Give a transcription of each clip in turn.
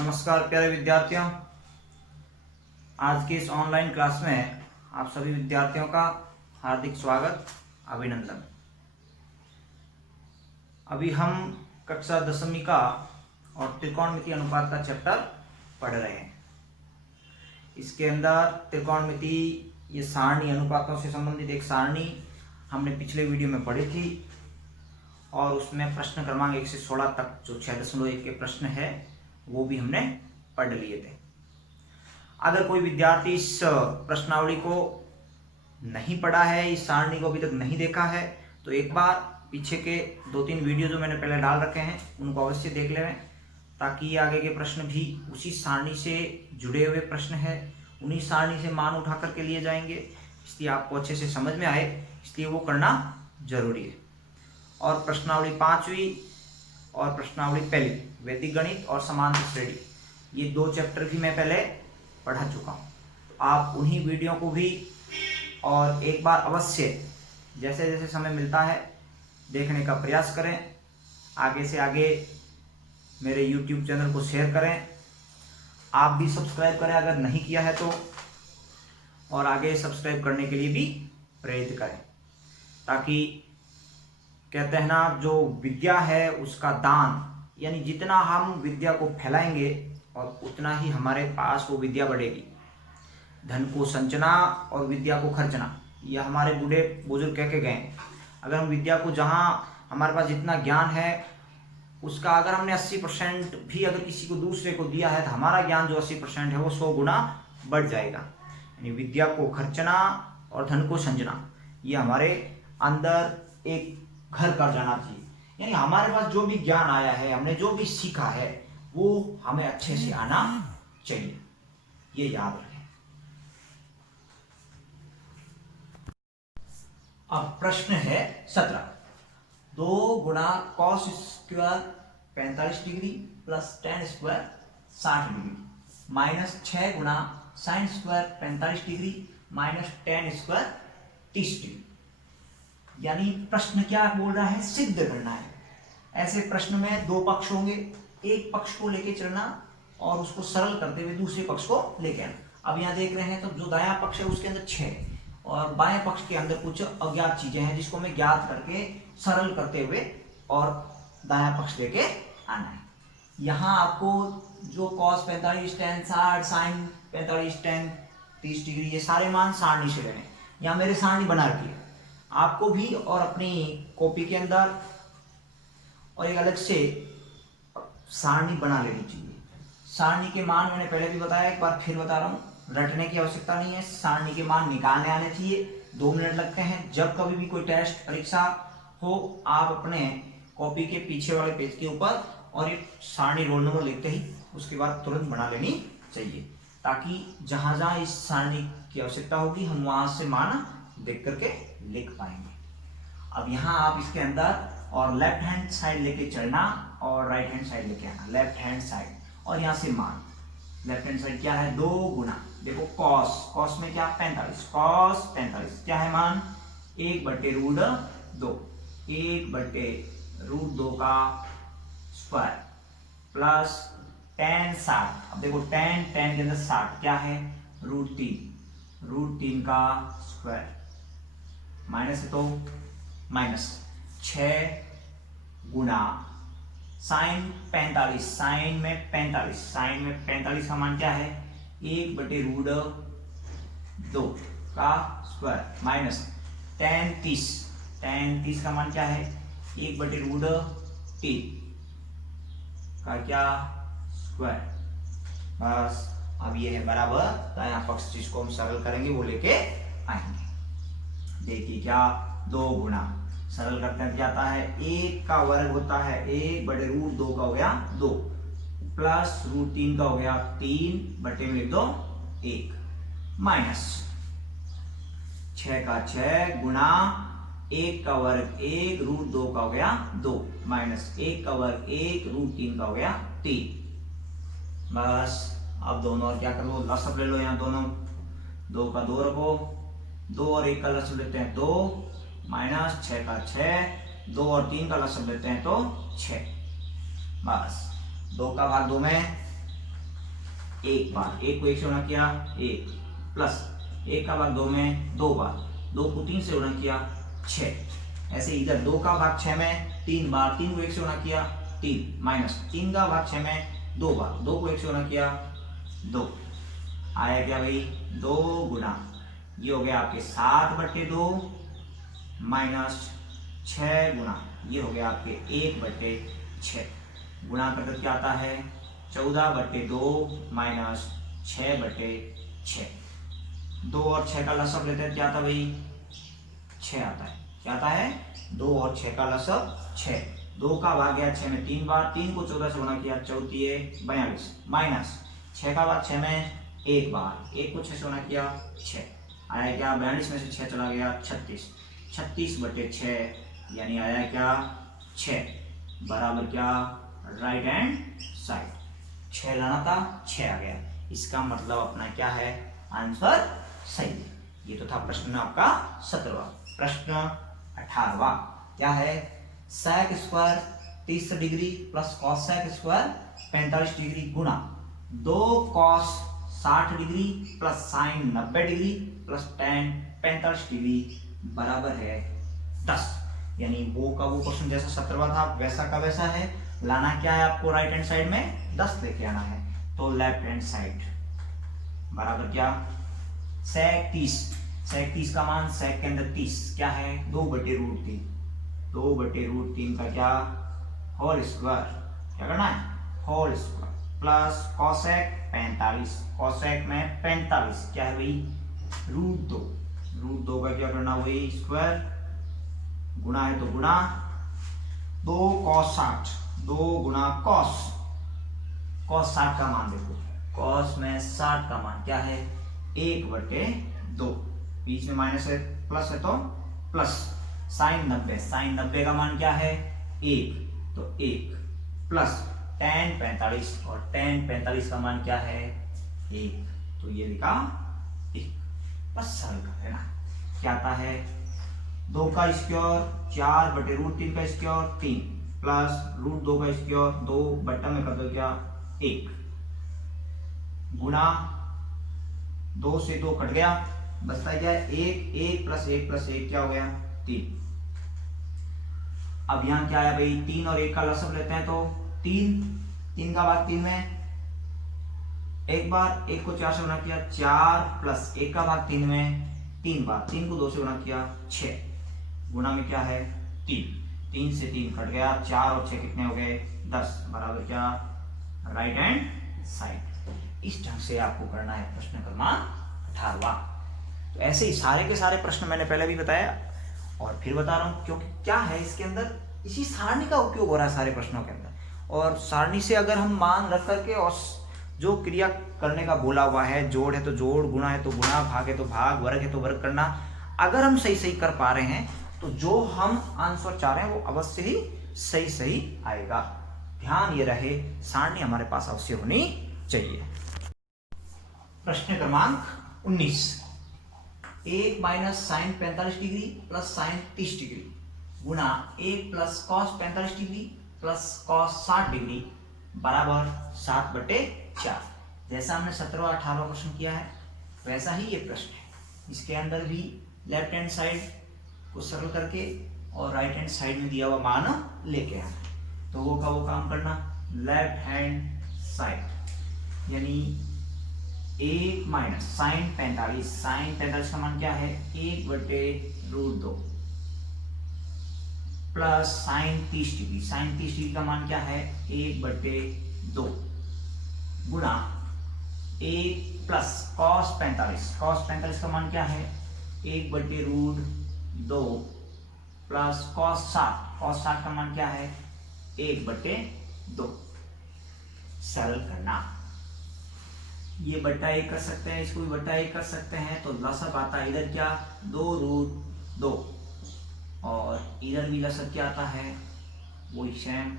नमस्कार प्यारे विद्यार्थियों, आज की इस ऑनलाइन क्लास में आप सभी विद्यार्थियों का हार्दिक स्वागत, अभिनंदन। अभी हम कक्षा 10वीं का और त्रिकोणमिति अनुपात का चैप्टर पढ़ रहे हैं। इसके अंदर त्रिकोणमिति ये सारणी अनुपातों से संबंधित एक सारणी हमने पिछले वीडियो में पढ़ी थी और उसमें प्रश्न क्रमांक 1 से 16 तक जो 6.1 के प्रश्न है वो भी हमने पढ़ लिए थे। अगर कोई विद्यार्थी इस प्रश्नावली को नहीं पढ़ा है, इस सारणी को अभी तक नहीं देखा है, तो एक बार पीछे के 2-3 वीडियो जो मैंने पहले डाल रखे हैं उनको अवश्य देख लें, ताकि आगे के प्रश्न भी उसी सारणी से जुड़े हुए प्रश्न है, उन्हीं सारणी से मान उठा करके लिए जाएंगे, इसलिए आपको अच्छे से समझ में आए, इसलिए वो करना जरूरी है। और प्रश्नावली 5वीं और प्रश्नावली 1 वैदिक गणित और समांतर श्रेणी, ये 2 चैप्टर भी मैं पहले पढ़ा चुका हूँ। तो आप उन्हीं वीडियो को भी और एक बार अवश्य जैसे जैसे समय मिलता है देखने का प्रयास करें। आगे से आगे मेरे YouTube चैनल को शेयर करें, आप भी सब्सक्राइब करें अगर नहीं किया है तो, और आगे सब्सक्राइब करने के लिए भी प्रेरित करें, ताकि कहते हैं ना, जो विद्या है उसका दान, यानी जितना हम विद्या को फैलाएंगे और उतना ही हमारे पास वो विद्या बढ़ेगी। धन को संचना और विद्या को खर्चना, यह हमारे बूढ़े बुजुर्ग कह के गए। अगर हम विद्या को, जहाँ हमारे पास जितना ज्ञान है उसका अगर हमने 80% भी अगर किसी को दूसरे को दिया है, तो हमारा ज्ञान जो 80% है वो 100 गुना बढ़ जाएगा। यानी विद्या को खर्चना और धन को संजना, ये हमारे अंदर एक घर कर जाना चाहिए। यानी हमारे पास जो भी ज्ञान आया है, हमने जो भी सीखा है, वो हमें अच्छे से आना चाहिए, ये याद रखें। अब प्रश्न है 17। 2 गुणा cos square 45 degree plus ten square 60 degree minus 6 गुणा sine square 45 degree minus ten square 30 degree. यानी प्रश्न क्या बोल रहा है, सिद्ध करना है। ऐसे प्रश्न में 2 पक्ष होंगे, एक पक्ष को लेके चलना और उसको सरल करते हुए दूसरे पक्ष को लेके आना। अब यहाँ देख रहे हैं तो जो दायां पक्ष है उसके अंदर 6 और बाएं पक्ष के अंदर कुछ अज्ञात चीजें हैं, जिसको हमें ज्ञात करके सरल करते हुए और दायां पक्ष लेके आना है। यहाँ आपको जो cos 45 tan 60 sin 45 tan 30 degree, ये सारे मान सारणी से लेने। यहाँ मेरे सारणी बना रखी है, आपको भी और अपनी कॉपी के अंदर और एक अलग से सारणी बना लेनी चाहिए। सारणी के मान मैंने पहले भी बताया, एक बार फिर बता रहा हूँ, रटने की आवश्यकता नहीं है। सारणी के मान निकालने आने चाहिए, 2 मिनट लगते हैं। जब कभी भी कोई टेस्ट परीक्षा हो, आप अपने कॉपी के पीछे वाले पेज के ऊपर और एक सारणी रोल नंबर लिखते ही उसके बाद तुरंत बना लेनी चाहिए, ताकि जहां जहां इस सारणी की आवश्यकता होगी हम वहां से मान देख करके लिख पाएंगे। अब यहाँ आप इसके अंदर और लेफ्ट हैंड साइड लेके चलना और राइट हैंड साइड लेके आना। लेफ्ट हैंड साइड और यहाँ से मान, लेफ्ट हैंड साइड क्या है, 2 गुना, देखो कॉस में क्या 45, cos 45 क्या है मान 1/√2, 1/√2 का स्क्वायर प्लस tan 60। अब देखो tan के अंदर 60 क्या है, √3 का स्क्वायर माइनस है तो माइनस 6 गुना साइन 45, साइन में 45 का मान क्या है 1/√2 का स्क्वायर माइनस tan 30 का मान क्या है 1/√3 का क्या स्क्वायर। बस अब ये है बराबर दायां पक्ष, जिसको हम सरल करेंगे वो लेके आएंगे। देखिए क्या 2 गुना सरल करते हैं जाता है, 1 का वर्ग होता है 1/√2 का हो गया 2 प्लस √3 का हो गया 3 बटे में लिख दो 1 माइनस 6 का 6 गुना 1 का वर्ग 1 √2 का हो गया 2 माइनस 1 का वर्ग 1 √3 का हो गया 3। बस अब दोनों और क्या करो, लसब ले लो, यहाँ दोनों 2 का 2 रखो, 2 और 1 का लसब लेते हैं 2 माइनस 6 का 6, 2 और 3 का लसब लेते हैं तो 6। बस 2 का भाग 2 में एक बार, एक को एक से गुणा किया एक, प्लस एक का भाग 2 में 2 बार, 2 को 3 से गुणा किया 6। ऐसे इधर 2 का भाग 6 में 3 बार, 3 को 1 से गुणा किया 3, माइनस 3 का भाग 6 में 2 बार, 2 को 1 से गुणा किया 2। आया क्या भाई 2 गुना, ये हो गया आपके 7/2 माइनस 6 गुना, ये हो गया आपके 1/6। गुणा करके क्या आता है 14/2 माइनस 6/6। 2 और 6 का लसअप लेते हैं, क्या आता है भाई 6 आता है। क्या आता है 2 और 6 का लसअप 6। 2 का भाग गया 6 में 3 बार, 3 को 14 से गुणा किया 4 × 42, माइनस 6 का भाग 6 में 1 बार, 1 को 6 से गुणा किया 6। आया क्या 42 में से 6 चला गया 36, 36/6 यानी आया क्या 6 बराबर क्या राइट हैंड साइड। 6 लाना था 6 आ गया, इसका मतलब अपना क्या है आंसर सही है। ये तो था प्रश्न आपका 17वां। प्रश्न 18वां क्या है sec square 30 degree plus cos sec square 45 degree गुणा 2 cos 60 degree plus sin 90 degree plus tan 45 degree बराबर है 10। यानी वो का वो क्वेश्चन जैसा 17वां था वैसा का वैसा है। लाना क्या है आपको राइट हैंड साइड में 10 लेके आना है, तो लेफ्ट हैंड साइड बराबर क्या sec 30 का मान sec के अंदर 30 क्या है 2/√3, 2/√3 का क्या होल स्क्वायर, क्या करना है whole square, plus cosec 45, cosec में 45 क्या है भाई √2 का क्या करना वही स्क्वायर, गुणा है तो गुणा 2 cos 60, 2 गुणा cos 60 का मान देखो, cos में 60 का मान क्या है 1/2, बीच में माइनस है प्लस है तो प्लस, sin 90 का मान क्या है 1, तो 1 प्लस tan 45 और tan 45 का मान क्या है 1, तो ये लिखा 1। बस सरल कर देना। क्या आता है 2 का स्क्वायर 4/√3 का स्क्वायर 3 प्लस √2 का स्क्वायर 2 बट्टा में कर दो क्या 1 गुणा 2 से 2 कट गया, बचता क्या है 1 प्लस 1 प्लस 1 क्या हो गया 3। अब यहाँ क्या है भाई 3 और 1 का लसअप लेते हैं तो 3 का भाग 3 में एक बार, 1 को 4 से गुणा किया 4 प्लस 1 का भाग 3 में 3 बार, 3 को 2 से गुणा किया 6, गुणा में क्या है 3 से 3 कट गया, 4 और 6 कितने हो गए 10 बराबर क्या राइट हैंड साइड। इस ढंग से आपको करना है प्रश्न क्रमांक 18वां। तो ऐसे ही सारे के सारे प्रश्न मैंने पहले भी बताया और फिर बता रहा हूं, क्योंकि क्या है इसके अंदर इसी सारणी का उपयोग हो रहा है सारे प्रश्नों के अंदर, और सारणी से अगर हम मान रख करके और जो क्रिया करने का बोला हुआ है, जोड़ है तो जोड़, गुणा है तो गुणा, भाग है तो भाग, वर्ग है तो वर्ग करना, अगर हम सही सही कर पा रहे हैं तो जो हम आंसर चाह रहे हैं वो अवश्य ही सही आएगा। ध्यान ये रहे सारणी हमारे पास अवश्य होनी चाहिए। प्रश्न क्रमांक 19 1 minus sine 45 degree plus sine 30 degree गुणा 1 plus cos 45 degree plus cos 60 degree बराबर 7/4। जैसा हमने 17वां 18वां प्रश्न किया है वैसा ही ये प्रश्न है। इसके अंदर भी लेफ्ट हैंड साइड को सरल करके और राइट हैंड साइड में दिया हुआ मान लेके आना, तो वो का वो काम करना। लेफ्ट हैंड साइड यानी 1 माइनस साइन 45 का मान क्या है 1/√2 प्लस साइन 30 डिग्री का मान क्या है 1/2 गुणा 1 प्लस कॉस 45 का मान क्या है 1/√2 प्लस कॉस 60 का मान क्या है 1/2। सरल करना, ये बट्टा 1 कर सकते हैं, इसको भी बट्टा 1 कर सकते हैं, तो लसअप आता है इधर क्या 2√2 और इधर भी लसअप क्या आता है वही सेम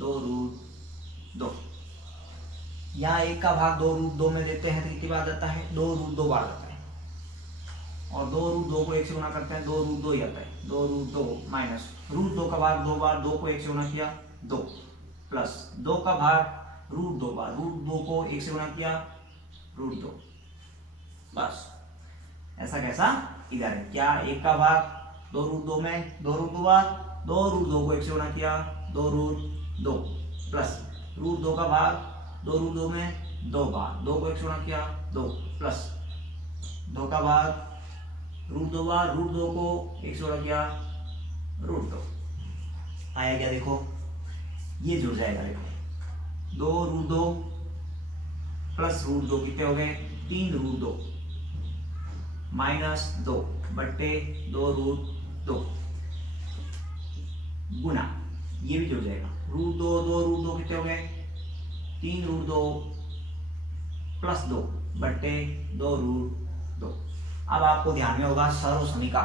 2√2। यहाँ 1 का भाग 2√2 में देते हैं तो कितनी बार आता है 2√2 बार आता है, और 2√2 को 1 से गुणा करते हैं 2√2 ही आता है, 2√2 माइनस √2 का भाग 2 बार, 2 को 1 से गुणा किया 2 प्लस 2 का भाग √2 बार, √2 को 1 से गुणा किया √2। बस ऐसा कैसा इधर है क्या, 1 का भाग 2√2 में 2√2 बार, 2√2 को 1 से गुणा किया 2√2 प्लस √2 का भाग 2√2 में 2 बार, 2 को 1 से गुणा किया 2 प्लस 2 का भाग √2 बार, √2 को 1 से गुणा किया √2। आया क्या, देखो ये जुड़ जाएगा। देखो 2√2 प्लस √2 कितने हो गए 3√2 माइनस 2 बट्टे 2√2 गुना, ये भी जुड़ जाएगा √2 2√2 कितने हो गए 3√2 प्लस 2 बट्टे 2√2। अब आपको ध्यान में होगा सर्वसमीका,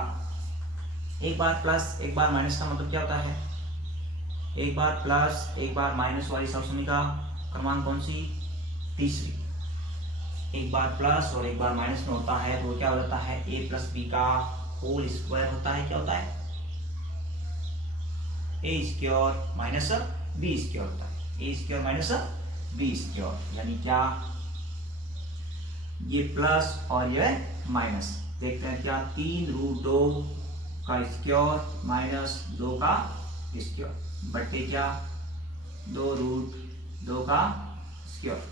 एक बार प्लस एक बार माइनस का मतलब क्या होता है, एक बार प्लस एक बार माइनस वाली सर्वसमीका क्रमांक कौन सी, तीसरी। एक बार प्लस और एक बार माइनस में होता है तो क्या हो जाता है, a प्लस बी का होल स्क्वायर होता है। क्या होता है, a square minus B square होता है, a square minus B square, यानी क्या, ये प्लस और ये माइनस। देखते हैं क्या, 3√2 का स्क्वायर माइनस 2 का स्क्वायर बट्टे क्या 2√2 का स्क्वायर।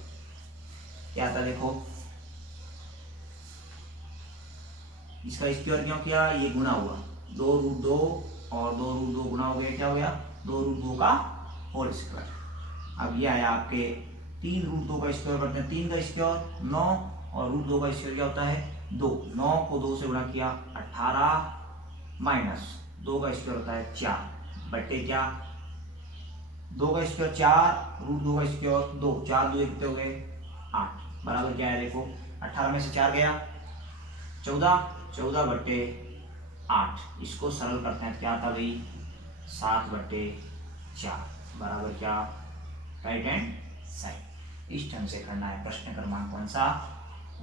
क्या था, देखो इसका स्क्वायर क्यों किया, ये गुना हुआ 2√2 और 2√2 गुना हो गया, क्या हो गया 2√2 का होल स्क्वायर। अब ये आया आपके 3√2 का स्क्वायर करते हैं 3 का स्क्वायर 9 और √2 का स्क्वायर क्या होता है 2, 9 को 2 से गुणा किया 18 माइनस 2 का स्क्वायर होता है 4 बट्टे क्या 2 का स्क्वायर 4 √2 का स्क्वायर 2, 4 2 कितने हो गए 8 बराबर क्या है, देखो 18 में से 4 गया 14, 14 बट्टे 8। इसको सरल करते हैं, क्या था भाई 7 बट्टे 4 बराबर क्या राइट हैंड साइड। इस ढंग से करना है। प्रश्न क्रमांक कौन सा,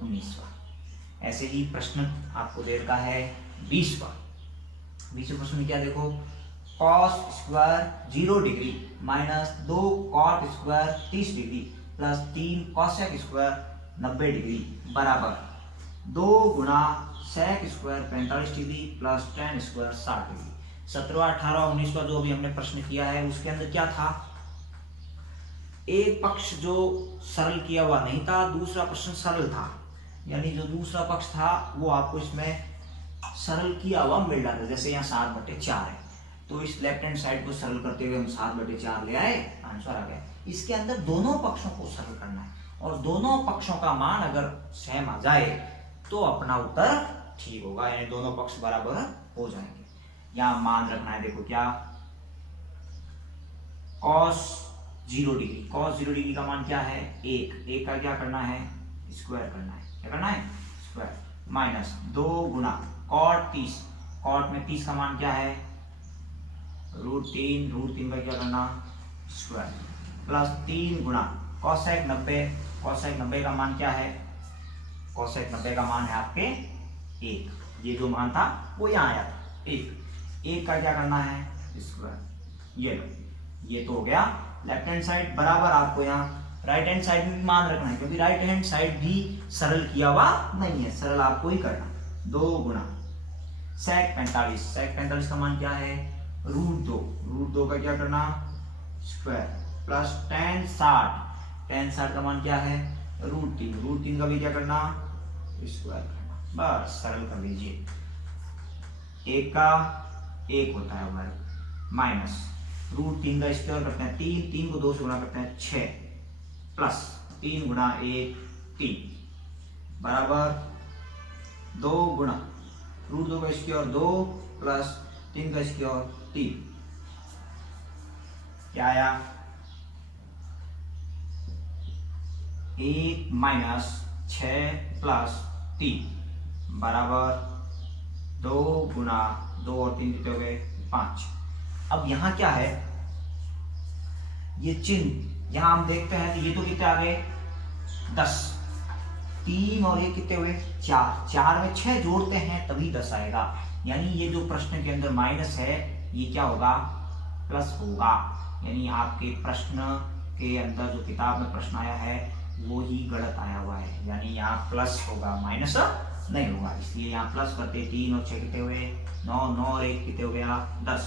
19वां। ऐसे ही प्रश्न आपको दे रखा है 20वां। 20वें प्रश्न में क्या, देखो cos square 0 degree minus 2 cot square 30 degree plus 3 cosec square 90 degree बराबर 2 गुणा sec square 45 degree plus tan square 60 degree. 17वां 18वां 19वां जो अभी हमने प्रश्न किया है उसके अंदर क्या था, एक पक्ष जो सरल किया हुआ नहीं था, दूसरा प्रश्न सरल था, यानी जो दूसरा पक्ष था वो आपको इसमें सरल किया हुआ मिल रहा था। जैसे यहाँ 7/4 है तो इस लेफ्ट हैंड साइड को सरल करते हुए हम 7/4 ले आए, आंसर आ गया। इसके अंदर दोनों पक्षों को सरल करना है और दोनों पक्षों का मान अगर सेम आ जाए तो अपना उत्तर ठीक होगा, यानी दोनों पक्ष बराबर हो जाएंगे। यहाँ मान रखना है, देखो क्या cos 0 डिग्री, cos 0 डिग्री का मान क्या है 1 का क्या करना है स्क्वायर करना है, क्या करना है स्क्वायर माइनस 2 गुना cot 30, cot में 30 का मान क्या है √3 का क्या करना स्क्वायर प्लस 3 गुना cosec 90 का मान क्या है, cosec 90 का मान है आपके 1, ये जो मान था वो यहाँ आया था 1 का क्या करना है स्क्वायर। ये लो, ये तो हो गया लेफ्ट हैंड साइड बराबर। आपको यहाँ राइट हैंड साइड में भी मान रखना है क्योंकि राइट हैंड साइड भी सरल किया हुआ नहीं है, सरल आपको ही करना। 2 गुना sec 45 का मान क्या है √2 का क्या करना स्क्वायर प्लस tan 60 का मान क्या है √3 का भी क्या करना स्क्वायर करना। बस सरल कर लीजिए, 1 का 1 होता है वर्ग माइनस √3 का स्क्वायर करते हैं 3 को 2 से गुणा करते हैं 6 प्लस 3 गुणा 1 3 बराबर 2 गुणा √2 का स्क्वायर 2 प्लस 3 का स्क्वायर 3, क्या आया 1 माइनस 6 प्लस 3 बराबर 2 गुना 2 और 3 कितने हो गए 5। अब यहाँ क्या है, ये चिन्ह यहाँ हम देखते हैं तो ये तो कितने आ गए 10, 3 और ये कितने हुए 4 में 6 जोड़ते हैं तभी 10 आएगा, यानी ये जो प्रश्न के अंदर माइनस है ये क्या होगा प्लस होगा। यानी आपके प्रश्न के अंदर जो किताब में प्रश्न आया है वो ही गलत आया हुआ है, यानी यहाँ प्लस होगा माइनस नहीं होगा, इसलिए यहाँ प्लस करते 3 और 6 कितने हुए 9, 9 और 1 कितने हो गया 10।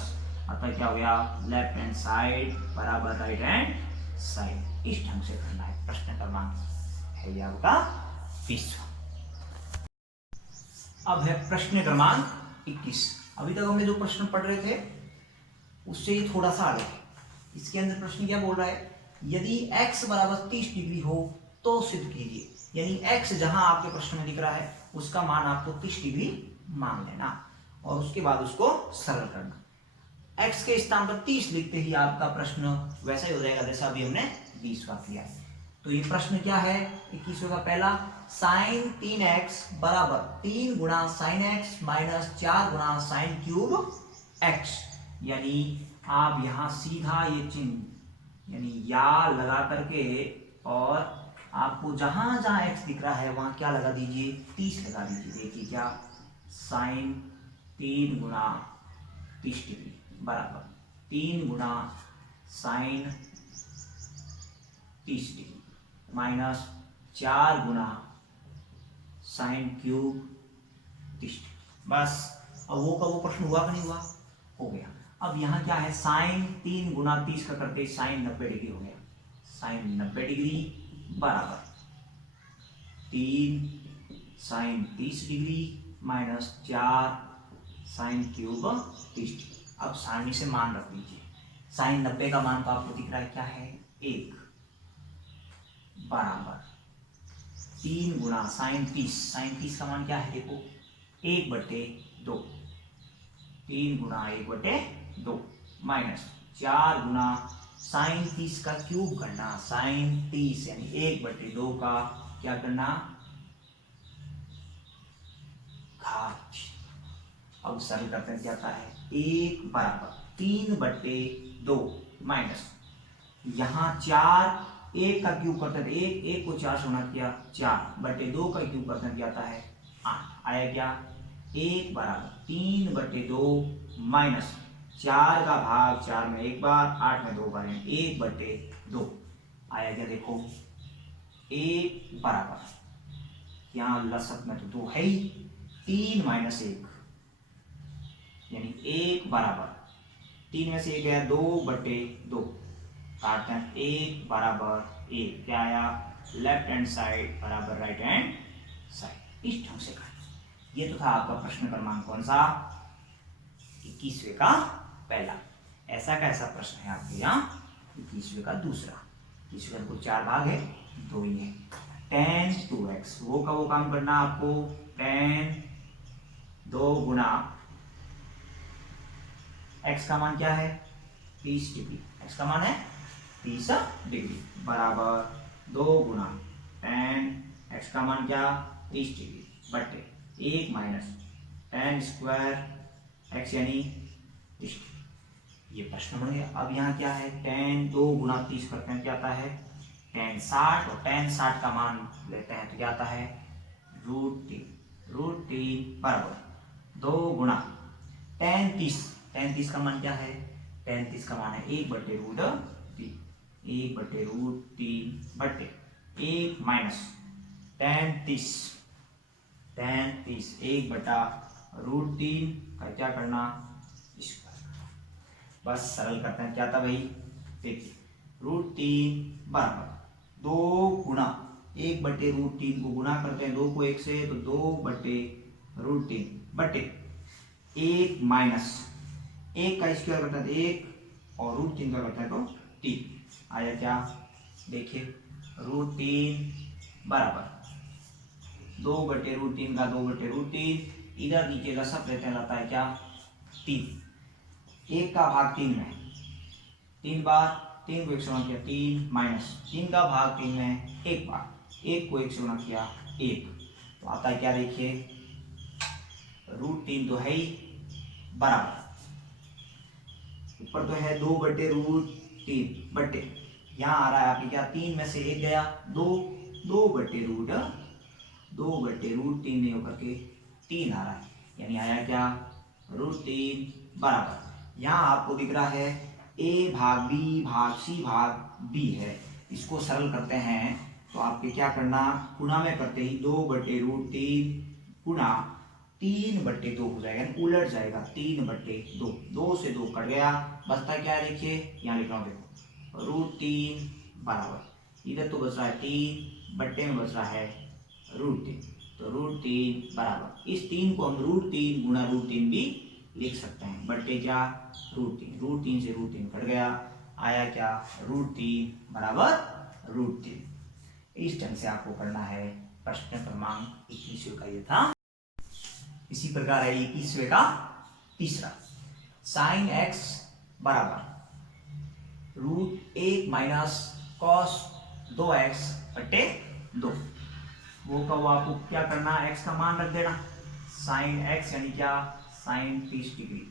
अतः क्या हो गया लेफ्ट हैंड साइड बराबर राइट हैंड साइड। इस ढंग से करना है। प्रश्न क्रमांक है ये आपका 20। अब है प्रश्न क्रमांक 21। अभी तक हमने जो प्रश्न पढ़ रहे थे उससे ही थोड़ा सा आगे। इसके अंदर प्रश्न क्या बोल रहा है, यदि x बराबर 30 डिग्री हो तो सिद्ध कीजिए, यानी x जहां आपके प्रश्न में दिख रहा है उसका मान आपको 30 डिग्री मान लेना और उसके बाद उसको सरल करना। x के स्थान पर 30 लिखते ही आपका प्रश्न वैसा ही हो जाएगा जैसा अभी हमने 20 का किया है। तो ये प्रश्न क्या है 21वें का पहला, साइन 3x बराबर 3 गुणा साइन x माइनस 4 गुणा साइन क्यूब x, यानी आप यहां सीधा ये चिन्ह यानी या लगा करके और आपको जहां जहां x दिख रहा है वहां क्या लगा दीजिए 30 लगा दीजिए। देखिए क्या साइन 3 गुणा 30 डिग्री बराबर 3 गुणा साइन 30 डिग्री माइनस 4 गुणा साइन क्यूब 30 डिग्री। बस अब वो का वो प्रश्न हुआ कि नहीं हुआ, हो गया। अब यहाँ क्या है साइन 3 गुणा 30 का करते साइन 90 डिग्री हो गया, साइन 90 डिग्री बराबर 3 sine 30 degree minus 4 sine cube 30 degree. अब सारणी से मान रख लीजिए, साइन 90 का मान तो आपको दिख रहा है क्या है 1 बराबर 3 गुणा साइन 30 का मान क्या है देखो 1/2, 3 गुणा 1/2 माइनस 4 गुणा साइन 30 का क्यूब करना, साइन 30 यानी 1/2 का क्या करना घात। अब सरल करते हैं क्या आता है 1 बराबर 3/2 माइनस यहां 4 1 का क्यूब करते थे 1 को 4 से गुणा किया 4/2 का क्यूब करते हैं क्या आता है 8 आया क्या 1 बराबर 3/2 माइनस 4 का भाग 4 में एक बार 8 में 2 बार 1/2 आया क्या देखो 1 बराबर यहां लसक में तो 2 है ही 3 माइनस 1 यानी 1 बराबर 3 में से 1 गया 2/2 काटते हैं 1 बराबर 1 क्या आया लेफ्ट हैंड साइड बराबर राइट हैंड साइड। इस ढंग से करना। ये तो था आपका प्रश्न क्रमांक कौन सा 21वें का पहला। ऐसा कैसा प्रश्न है आपके यहाँ 21वें का दूसरा। 21वें का कुल 4 भाग है 2 ही है। tan 2x वो का वो काम करना आपको tan 2 गुणा x का मान क्या है 30 डिग्री, x का मान है 30 डिग्री बराबर 2 गुणा tan x का मान क्या 30 डिग्री बटे 1 माइनस tan स्क्वायर x यानी 30 डिग्री। ये प्रश्न बन गया। अब यहाँ क्या है tan 2 गुणा 30 करते हैं क्या आता है tan 60 और tan 60 का मान लेते हैं तो क्या आता है √3 बराबर 2 गुणा tan 30 का मान क्या है tan 30 का मान है 1/√3 1/√3 बटे 1 माइनस tan 30 1/√3 का क्या करना बस सरल करते हैं क्या था भाई देखिए √3 बराबर 2 गुणा 1/√3 को गुणा करते हैं 2 को 1 से तो 2/√3 बटे 1 माइनस 1 का स्क्वायर करता है 1 और √3 का करता है तो 3 आया क्या देखिए √3 बराबर 2/√3 का 2/√3 इधर नीचे का सब रहते रहता है क्या 3 1 का भाग 3 में 3 बार 3 को 1 से गुणा किया 3 माइनस 3 का भाग 3 में 1 बार 1 को 1 से गुणा किया 1 तो आता है क्या देखिए √3 तो है ही बराबर ऊपर तो है 2/√3 बटे यहाँ आ रहा है आपके क्या 3 में से 1 गया 2/√3 नहीं होकर के 3 आ रहा है यानी आया क्या √3 बराबर यहाँ आपको दिख रहा है a भाग b भाग c भाग d है। इसको सरल करते हैं तो आपके क्या करना, गुणा में करते ही 2/√3 गुणा 3/2 हो जाएगा, उलट जाएगा 3/2, 2 से 2 कट गया, बचता क्या है देखिए, यहाँ लिख रहा हूँ देखो, √3 बराबर, इधर तो बच रहा है 3, बट्टे में बच रहा है √3, तो √3 बराबर, इस 3 को हम √3 गुणा √3 भी लिख सकते हैं, बट्टे क्या √3 से √3 कट गया, आया क्या √3 बराबर √3। इस ढंग से आपको करना है प्रश्न क्रमांक 21 का ये था। इसी प्रकार है 21वें का तीसरा, sin x बराबर √1 माइनस cos 2x बटे 2, वो का वो आपको क्या करना है, x का मान रख देना, sin x यानी क्या sin 30 डिग्री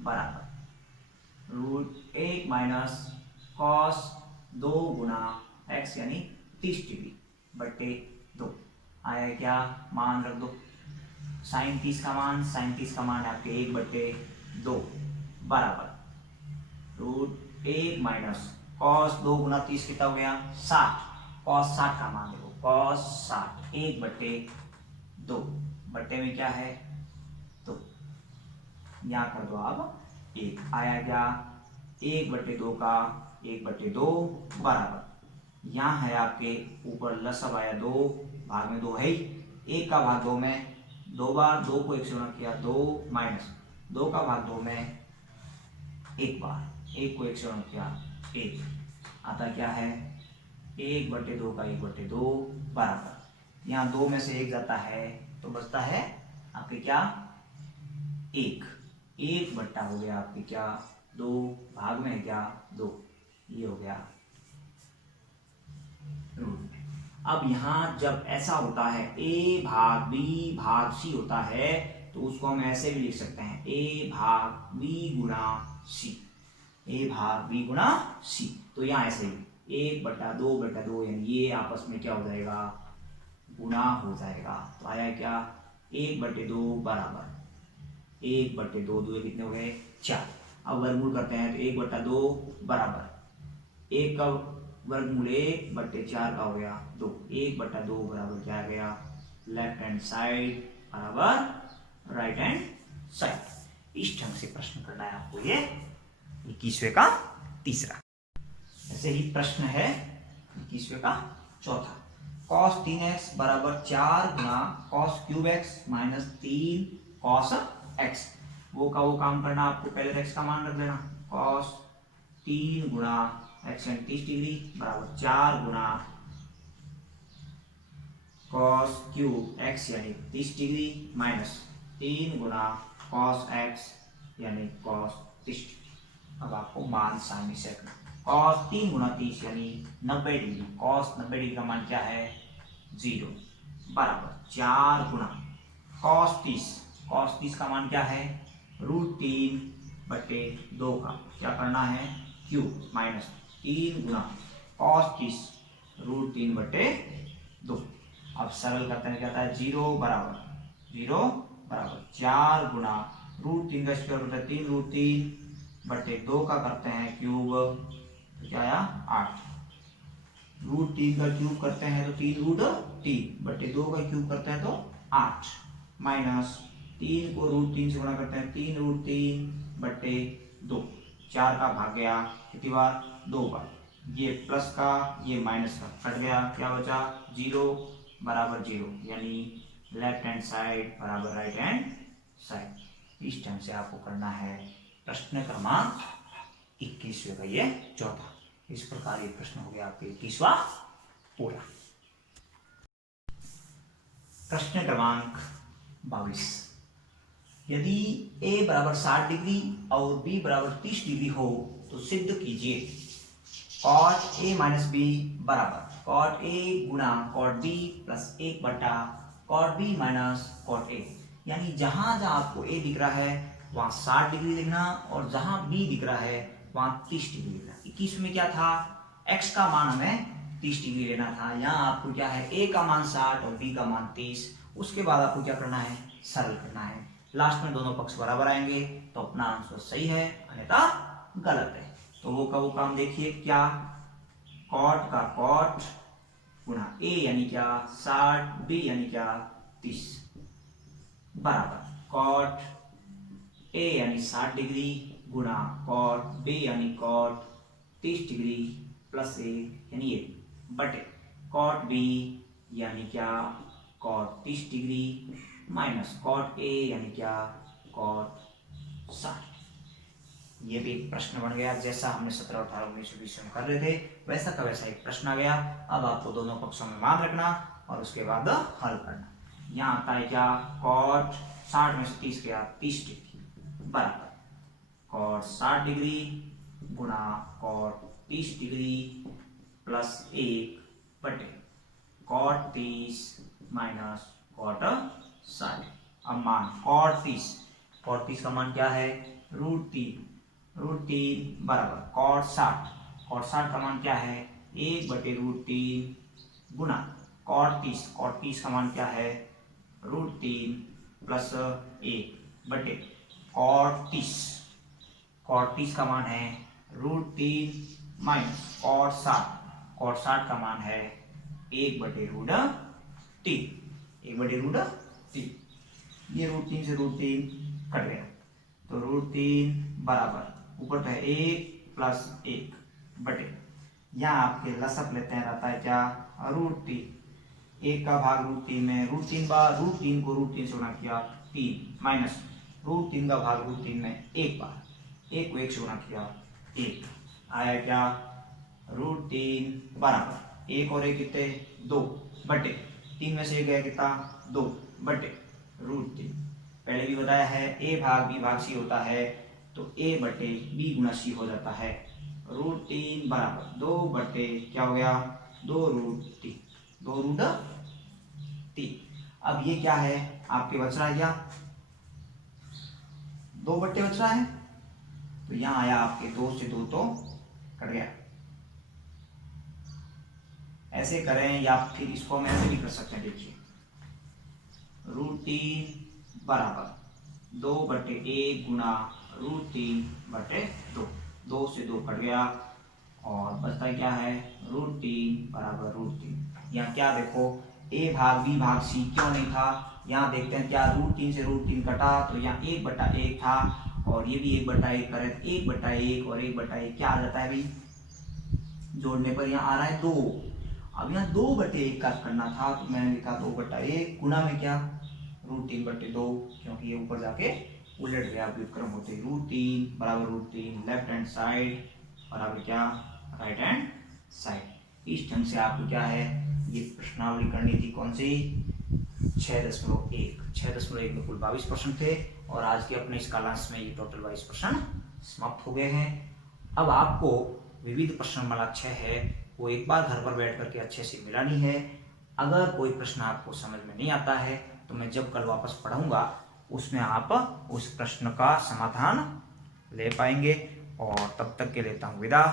बराबर √1 माइनस cos 2 गुना x यानी 30 डिग्री बटे 2, आया क्या मान रख दो, sin 30 का मान है आपके 1/2 बराबर √1 माइनस cos 2 गुना 30 कितना हो गया 60, cos 60 का मान देखो, cos 60 1/2, बट्टे में क्या है तो यहाँ कर दो आप 1, आया क्या 1/2 का 1/2 बराबर, यहाँ है आपके ऊपर लसब आया 2, भाग में 2 है ही, 1 का भाग 2 में 2 बार, 2 को 1 से गुणा किया 2 माइनस 2 का भाग 2 में 1 बार, 1 को 1 से गुणा किया 1, आता क्या है 1/2 का 1/2 बराबर, यहाँ 2 में से 1 जाता है तो बचता है आपके क्या 1 बट्टा हो गया आपके क्या 2, भाग में क्या 2, ये हो गया रूट। अब यहां जब ऐसा होता है a भाग b भाग c होता है तो उसको हम ऐसे भी लिख सकते हैं a भाग b गुणा c, a भाग b गुणा c, तो यहाँ ऐसे ही 1/2/2 यानी ये आपस में क्या हो जाएगा गुणा हो जाएगा, तो आया क्या 1/2 बराबर 1/2, 2 कितने हो गए 4, अब वर्गमूल करते हैं तो 1/2 बराबर 1 का वर्गमूल 1/4 का हो गया 2, 1/2 बराबर क्या आ गया लेफ्ट हैंड साइड बराबर राइट हैंड साइड। इस ढंग से प्रश्न करना है आपको ये 21वें का तीसरा। ऐसे ही प्रश्न है 21वें का चौथा, cos 3x बराबर 4 गुना cos cube x minus 3 cos x, वो का वो काम करना आपको, पहले x का मान रख देना, cos 3 गुना x यानी 30 डिग्री बराबर 4 गुना cos क्यूब x यानी 30 डिग्री माइनस 3 गुना cos x यानी cos 30 डिग्री। अब आपको मान सामने से रखना, cos 3 गुना 30 यानी 90 डिग्री, cos 90 डिग्री का मान क्या है 0 बराबर 4 गुना cos 30 का मान क्या है √3/2 का क्या करना है क्यूब माइनस 3 गुना cos 30 √3/2, अब सरल करते हैं क्या आता है 0 बराबर 4 गुना √3 का स्क्वायर होता है 3√3/2 का करते हैं क्यूब, तो क्या आया 8, √3 का क्यूब करते हैं तो 3√3/2 का क्यूब करते हैं तो 8 माइनस 3 को √3 से गुणा करते हैं 3√3/2, 4 का भाग गया कितनी बार 2 बार, ये प्लस का ये माइनस का कट गया, क्या बचा 0 बराबर 0, यानी लेफ्ट हैंड साइड बराबर राइट हैंड साइड। इस ढंग से आपको करना है प्रश्न क्रमांक 21वें का ये चौथा। इस प्रकार ये प्रश्न हो गया आपके 21वां पूरा। प्रश्न क्रमांक 22, यदि a बराबर 60 डिग्री और b बराबर 30 डिग्री हो तो सिद्ध कीजिए cot a माइनस b बराबर cot a गुणा cot b plus 1/cot b minus cot a, यानी जहां जहां आपको a दिख रहा है वहां 60 डिग्री लिखना और जहां b दिख रहा है वहां 30 डिग्री लिखना। 21 में क्या था x का मान हमें 30 डिग्री लेना था, यहाँ आपको क्या है a का मान 60 और b का मान 30, उसके बाद आपको क्या करना है सरल करना है, लास्ट में दोनों पक्ष बराबर आएंगे तो अपना आंसर सही है अन्यथा गलत है। तो वो का वो काम देखिए क्या, कॉट का कॉट गुणा a यानी क्या 60, b यानी क्या 30 बराबर cot a यानी 60 डिग्री गुणा cot b यानी cot 30 डिग्री प्लस a यानी ये बटे cot b यानी क्या cot 30 degree minus cot a यानी क्या cot 60। ये भी एक प्रश्न बन गया, जैसा हमने 17, 18, 19, 20 में कर रहे थे वैसा का वैसा एक प्रश्न आ गया। अब आपको दोनों पक्षों में मान रखना और उसके बाद हल करना। यहाँ आता है क्या cot 60 में से 30 गया 30 डिग्री बराबर cot 60 डिग्री गुणा cot 30 डिग्री प्लस 1 बटे cot 30 माइनस cot 60। अब मान cot 30 का मान क्या है √3 बराबर cot 60 का मान क्या है 1/√3 गुना cot 30 का मान क्या है √3 प्लस 1 बटे cot 30 का मान है √3 माइनस cot 60 का मान है 1/√3 ये √3 से √3 कट गया तो √3 बराबर ऊपर तो है 1 प्लस 1 बटे यहाँ आपके लसअप लेते हैं रहता है क्या √3 1 का भाग √3 में √3 बार √3 को √3 से गुणा किया 3 माइनस √3 का भाग √3 में 1 बार 1 को 1 से गुणा किया 1 आया क्या √3 बराबर 1 और 1 कितने 2 बटे 3 में से 1 गया कितना 2 बटे √3। पहले भी बताया है a भाग b भाग c होता है तो a बटे b गुणा c हो जाता है √3 बराबर 2 बटे क्या हो गया 2√3 अब ये क्या है आपके बच रहा है क्या 2 बटे बच रहा है तो यहाँ आया आपके 2 से 2 तो कट गया। ऐसे करें या फिर इसको हम ऐसे भी कर सकते हैं। देखिए √3 बराबर 2 बटे 1 गुणा √3 बटे 2 से 2 कट गया और बचता क्या है √3 बराबर √3। यहाँ क्या देखो a भाग b भाग c क्यों नहीं था, यहाँ देखते हैं क्या √3 से √3 कटा तो यहाँ 1/1 था और ये भी 1/1 करे 1/1 और 1/1 क्या आ जाता है भाई जोड़ने पर यहाँ आ रहा है 2। अब यहाँ 2/1 का करना था तो मैंने लिखा 2/1 गुणा में क्या √3/2 क्योंकि ये ऊपर जाके उलट गया व्युत्क्रम होते √3 बराबर √3 लेफ्ट हैंड साइड बराबर क्या राइट हैंड साइड। इस ढंग से आपको क्या है ये प्रश्नावली करनी थी कौन सी 6.1 में कुल 22 प्रश्न थे और आज के अपने इस कालांश में ये टोटल 22 प्रश्न समाप्त हो गए हैं। अब आपको विविध प्रश्नमाला 6 है वो एक बार घर पर बैठ करके अच्छे से मिलानी है। अगर कोई प्रश्न आपको समझ में नहीं आता है तो मैं जब कल वापस पढ़ाऊंगा उसमें आप उस प्रश्न का समाधान ले पाएंगे। और तब तक के लेता हूँ विदा।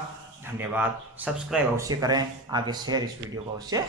धन्यवाद। सब्सक्राइब अवश्य करें, आगे शेयर इस वीडियो को अवश्य